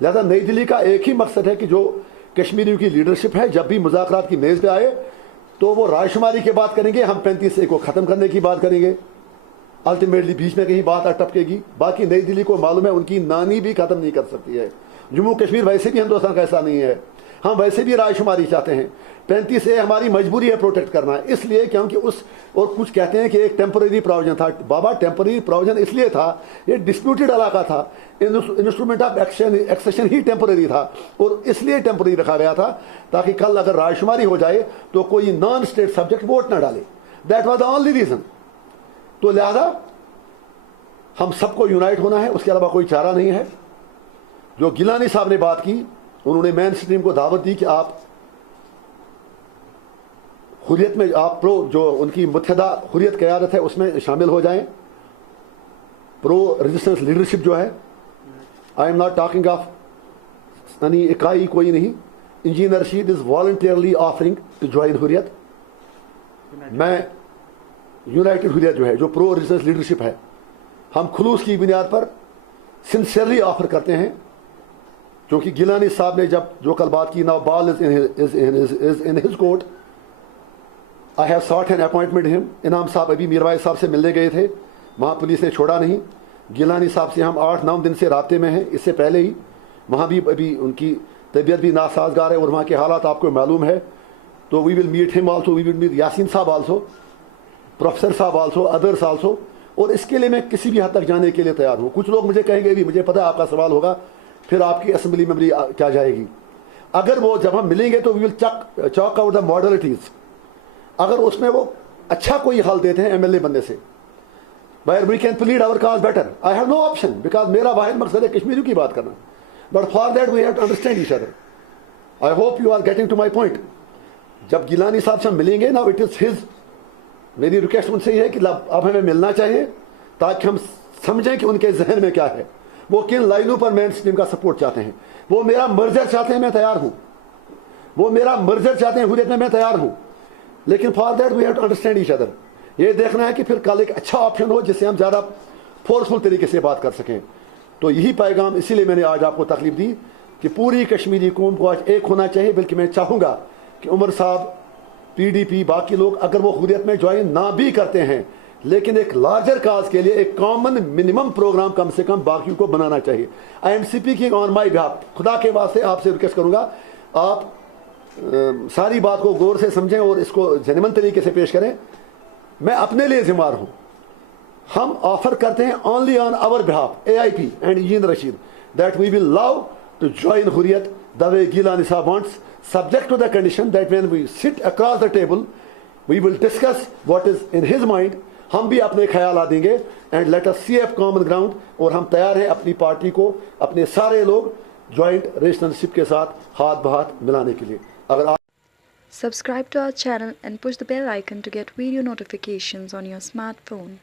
लिहाजा नई दिल्ली का एक ही मकसद है कि जो कश्मीरियों की लीडरशिप है जब भी मुज़ाकरात की मेज़ पे आए तो वो रायशुमारी की बात करेंगे, हम 35A को ख़त्म करने की बात करेंगे, अल्टीमेटली बीच में कहीं बात अटकेगी। बाकी नई दिल्ली को मालूम है उनकी नानी भी ख़त्म नहीं कर सकती है। जम्मू कश्मीर वैसे भी हिंदुस्तान का हिस्सा नहीं है, हम वैसे भी रायशुमारी चाहते हैं। 35A हमारी मजबूरी है प्रोटेक्ट करना, इसलिए क्योंकि उस और कुछ कहते हैं कि एक टेम्पररी प्रोविजन था। बाबा टेम्पररी प्रोविजन इसलिए था, ये डिस्प्यूटेड इलाका था, इंस्ट्रूमेंट ऑफ एक्सेशन ही टेम्पररी था और इसलिए टेम्पररी रखा गया था ताकि कल अगर रायशुमारी हो जाए तो कोई नॉन स्टेट सब्जेक्ट वोट ना डाले। That was the only reason. तो लिहाजा हम सबको यूनाइट होना है, उसके अलावा कोई चारा नहीं है। जो गिलानी साहब ने बात की, उन्होंने मेन स्ट्रीम को दावत दी कि आप हुर्रियत में, आप प्रो जो उनकी मुत्तहदा हुर्रियत क़यादत है उसमें शामिल हो जाएं। प्रो रेजिस्टेंस लीडरशिप जो है, I am not talking of यानी इकाई कोई नहीं, engineer Rashid is voluntarily offering to join Hurriyat. मैं यूनाइटेड हुर्रियत जो है, जो प्रो रेजिस्टेंस लीडरशिप है, हम खुलूस की बुनियाद पर सिंसियरली ऑफर करते हैं। क्योंकि गिलानी साहब ने जब जो कल बात की, now ball is in his court, I have short an appointment him. इनाम साहब अभी मीरवाइज साहब से मिलने गए थे, वहाँ पुलिस ने छोड़ा नहीं। गिलानी साहब से हम 8-9 दिन से राब्ते में हैं, इससे पहले ही वहाँ भी अभी उनकी तबीयत भी नासाजगार है और वहाँ के हालात आपको मालूम है। तो we will meet him also, we will meet Yasin साहब आल्सो, प्रोफेसर साहब आल्सो, अदर्स आल्सो। और इसके लिए मैं किसी भी हद तक जाने के लिए तैयार हूँ। कुछ लोग मुझे कहेंगे भी, मुझे पता है आपका सवाल होगा फिर आपकी असेंबली मेमोरी क्या जाएगी। अगर वो जब हम मिलेंगे तो we will chalk out the modalities. अगर उसमें वो अच्छा कोई हल देते हैं MLA बनने से, where we can plead our cause better, I have no option, because मेरा वाहिद मकसद है कश्मीरियों की बात करना। But for that we have to understand each other. I hope you are getting to my point. जब गिलानी साहब से हम मिलेंगे ना, इट इज हिज, मेरी रिक्वेस्ट उनसे ही है कि अब हमें मिलना चाहिए ताकि हम समझें कि उनके जहन में क्या है, वो किन लाइनों पर मेन स्ट्रीम का सपोर्ट चाहते हैं। वो मेरा मर्जर चाहते हैं, मैं तैयार हूँ। वो मेरा मर्जर चाहते हैं हुर्रियत में, मैं तैयार हूँ। लेकिन for that we have to understand each other. ये देखना है कि फिर कल एक अच्छा ऑप्शन हो जिससे हम ज़्यादा फोर्सफुल तरीके से बात कर सकें। तो यही पैगाम, इसीलिए मैंने आज आपको तकलीफ दी कि पूरी कश्मीरी कौम को आज एक होना चाहिए। बल्कि मैं चाहूँगा कि उमर साहब, PDP, बाकी लोग अगर वो हुर्रियत में ज्वाइन ना भी करते हैं, लेकिन एक लार्जर काज के लिए एक कॉमन मिनिमम प्रोग्राम कम से कम बाकियों को बनाना चाहिए। I am speaking on my behalf. खुदा के वास्ते आपसे रिक्वेस्ट करूँगा, आप सारी बात को गौर से समझें और इसको जेन्युइन तरीके से पेश करें। मैं अपने लिए जिम्मेदार हूँ। हम ऑफर करते हैं only on our behalf, AIP and engineer Rashid, that we will love to join Hurriyat the way Gilani साहब wants, subject to the condition that when we sit across the table we will discuss what is in his mind। हम भी अपने ख्याल देंगे and let us see if common ground. और हम तैयार हैं अपनी पार्टी को, अपने सारे लोग ज्वाइंट रेजिस्टेंसशिप के साथ हाथ बहाथ मिलाने के लिए। अगर आप Subscribe to our channel and push the bell icon to get video notifications on your smartphone.